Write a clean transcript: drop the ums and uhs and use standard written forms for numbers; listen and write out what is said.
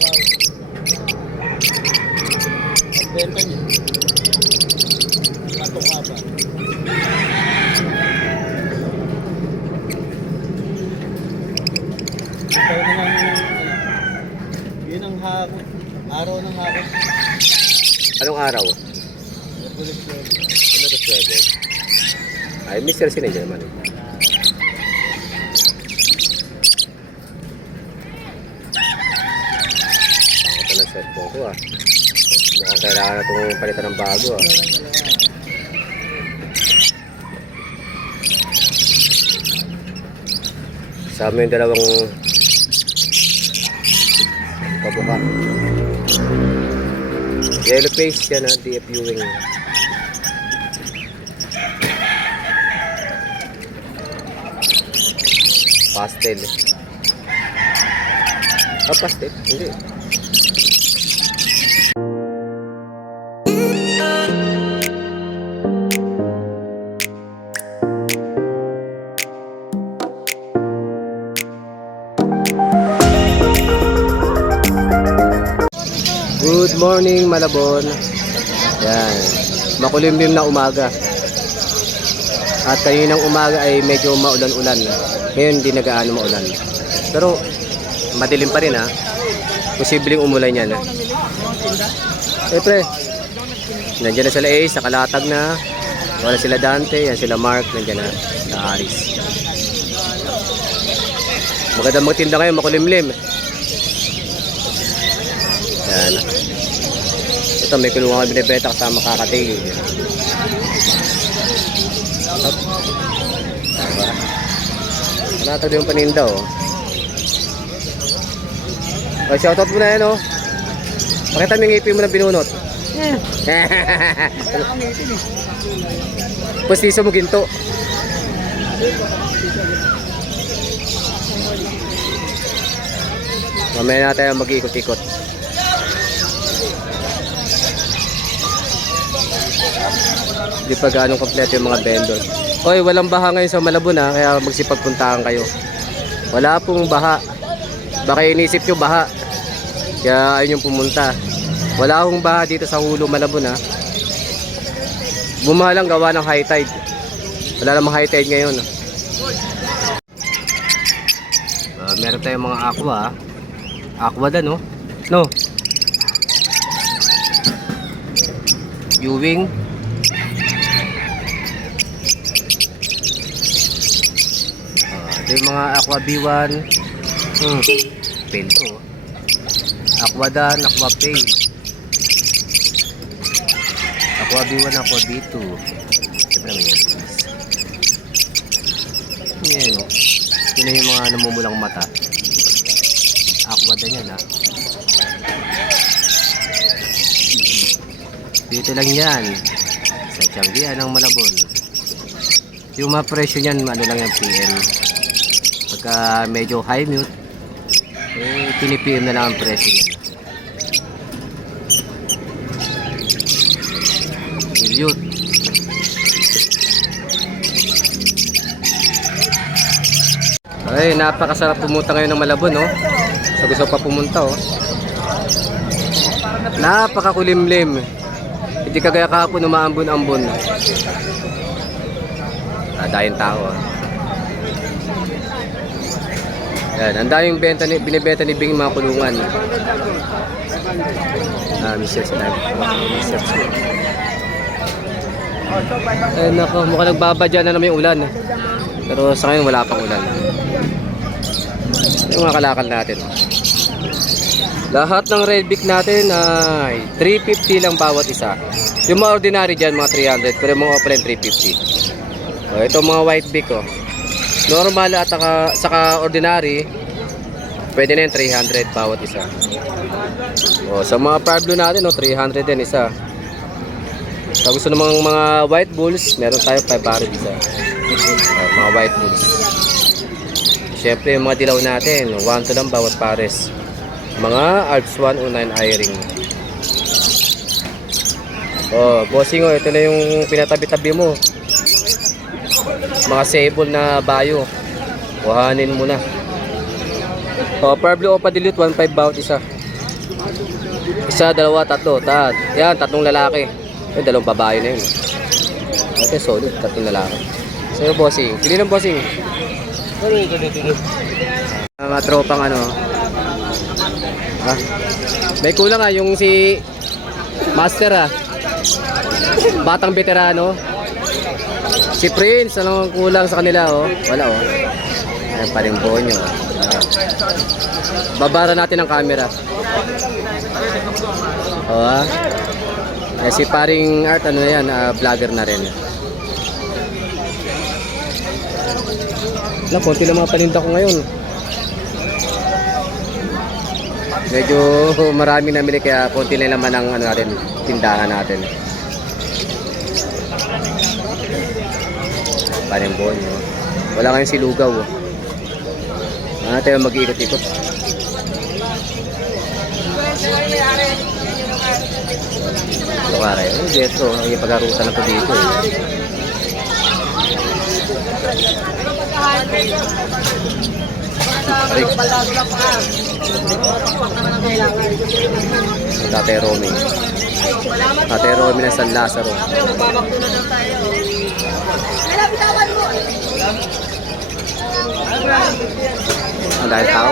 Ang benta niya. Matuka ba? Ikaw na lang yun ang hakot. Araw ng hakot. Anong araw? Merkulis yun. Ano to pwede? Ay, Mr. Sinay naman. Pangkat na cellphone ko ah. Mukhang kailangan na itong palitan ng bago ah. Sama yung dalawang pabuka. Yellow face yan ha, DF Ewing. Pastel. Ah, pastel? Hindi. Good morning, Malabon. Yan. Makulimlim na umaga. At kaninang umaga ay medyo maulan-ulan. Ngayon hindi na gaano maulan. Pero madilim pa rin ha. Posibleng umulan yan. Eh pre, nandiyan na sila Ace, nakalatag na. Wala sila Dante, yan sila Mark, nandiyan na sa Aris. Magandang magtinda ngayon, makulimlim. Yan. Ito may kulungan binibenta kasama kakatail. Natag yung paninda oh. Oh, shoutout mo na yan oh. Pakita mo yung ngipin mo na binunot. Pustiso mo ginto. Mamaya natin mag-iikot-ikot. Hindi pa gaano kompleto yung mga vendor. Oy, walang baha ngayon sa Malabon ha, kaya magsipagpuntahan kayo. Wala pong baha. Baka inisip nyo baha, kaya ayun yung pumunta. Wala akong baha dito sa Hulo, Malabon ha. Bumaha lang gawa ng high tide. Wala namang high tide ngayon. Meron tayong mga aqua ha. Aqua dan no? No? Ewing. Ito yung mga Aqua B1. Pale to. Aqua Dan, Aqua Pale. Aqua B1, Aqua B2. Siyempre naman yan. Yan o. Yun na yung mga namumulang mata. Aqua Dan yan ha. Dito lang yan. Sa Tianggian ng Malabon. Yung mga presyo niyan, ano lang yan, PM. Pagka medyo high mute, eh, pinipm na lang ang presyo niyan. Mute. Ay, napakasarap pumunta ngayon ng Malabon, no? So gusto pa pumunta, oh. Napakakulimlim. Hindi kagaya kahapon umaambon-ambon. Daing tao. Yan, ang daming binibenta ni Bing mga kulungan. Mr. Sinag. Mr. Sinag. Eh nako, mukhang nagbabadya na naman yung ulan. Pero sa ngayon wala pang ulan. Yung mga kalakal natin. Lahat ng red beak natin ay 350 lang bawat isa. Yung mga ordinary dyan mga 300, pero yung mga offline 350. So, ito mga white beak oh. Normal at saka ordinary, pwede na yung 300 bawat isa. O, sa mga parblo natin oh, 300 din isa. Sa gusto namang mga white bulls, meron tayo 500 isa. Mga white bulls. Siyempre yung mga dilaw natin, 1 to lang bawat pares. Mga Alps 109 eye-ring. Oh, bossing oh, ito na yung pinatabi-tabi mo. Mga sable na bayo. Kuhanin mo na. Oh, per blue o pa dilute 1.5 bawat isa. Isa, dalawa, tatlo. Yan, tatlong lalaki. Yung dalawang babae na yun. Ate, solid. Tatlong lalaki. Sa'yo, bossing. Pili ng bossing. Mga tropang ano. Ah, may kulang yung si Master Batang veterano. Si Prince, anong kulang sa kanila Wala Ayan pa rin bonyo. Babara natin ang camera. Si paring Art, vlogger na rin. Konti lang mga paninda ko ngayon. Medyo marami namili kaya konti lang naman ang tindahan natin. Paring bonyo. Wala kayong silugaw. Tayo mag-iikot-ikot. Luwara yun. Dito, ang ipag-arutan na ito dito. Tatay Romy. Tatay Romy ng San Lazaro. Ang dahil tao